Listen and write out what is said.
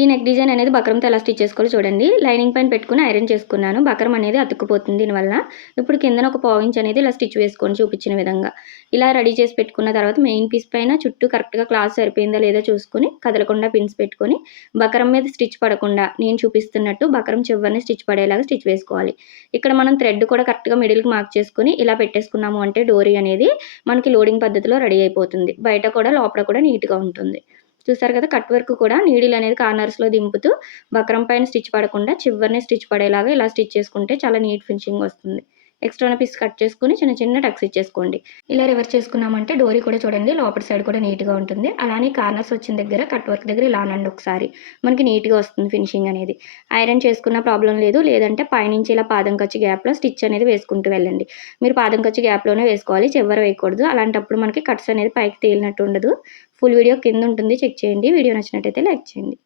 ఈ neck design అనేది బక్రంతో ఎలా స్టిచ్ చేసుకోవాలి చూడండి. లైనింగ్ పైన పెట్టుకుని ఐరన్ చేసుకున్నాను. బక్రం అనేది అతుక్కుపోతుంది దీనివల్ల. ఇప్పుడు కిందన ఒక పావించ్ అనేది ఇలా స్టిచ్ వేసుకొని చూపించిన విధంగా. ఇలా రెడీ చేసి పెట్టుకున్న తర్వాత మెయిన్ పీస్ పైన చుట్టూ కరెక్ట్గా క్లాత్ సరిపోయిందా లేదా చూసుకుని కదలకుండా పిన్స్ పెట్టుకొని బకరం మీద స్టిచ్ పడకుండా నేను చూపిస్తున్నట్టు బకరం చివరిని స్టిచ్ పడేలాగా స్టిచ్ వేసుకోవాలి. ఇక్కడ మనం థ్రెడ్ కూడా కరెక్ట్గా మిడిల్కి మార్క్ చేసుకుని ఇలా పెట్టేసుకున్నాము అంటే డోరీ అనేది మనకి లోడింగ్ పద్ధతిలో రెడీ అయిపోతుంది. బయట కూడా లోపల కూడా నీట్గా ఉంటుంది. చూసారు కదా కట్ వర్క్ కూడా నీడిల్ అనేది కార్నర్స్లో దింపుతూ బక్రం పైన స్టిచ్ పడకుండా చివరిని స్టిచ్ పడేలాగా ఇలా స్టిచ్ చేసుకుంటే చాలా నీట్ ఫినిషింగ్ వస్తుంది. ఎక్స్ట్రా పీస్ కట్ చేసుకుని చిన్న చిన్న టక్స్ ఇచ్చేసుకోండి. ఇలా రివర్స్ చేసుకున్నామంటే డోరీ కూడా చూడండి లోపల సైడ్ కూడా నీట్గా ఉంటుంది. అలానే కార్నర్స్ వచ్చిన దగ్గర కట్ వర్క్ దగ్గర ఇలా అనండి ఒకసారి. మనకి నీట్గా వస్తుంది ఫినిషింగ్ అనేది. ఐరన్ చేసుకున్న ప్రాబ్లం లేదు లేదంటే పైనుంచి ఇలా పాదం ఖర్చు గ్యాప్లో స్టిచ్ అనేది వేసుకుంటూ వెళ్ళండి. మీరు పాదం ఖర్చు గ్యాప్లోనే వేసుకోవాలి చివరి వేయకూడదు. అలాంటప్పుడు మనకి కట్స్ అనేది పైకి తేలినట్టు ఉండదు. ఫుల్ వీడియో కింద ఉంటుంది చెక్ చేయండి. వీడియో నచ్చినట్టయితే లైక్ చేయండి.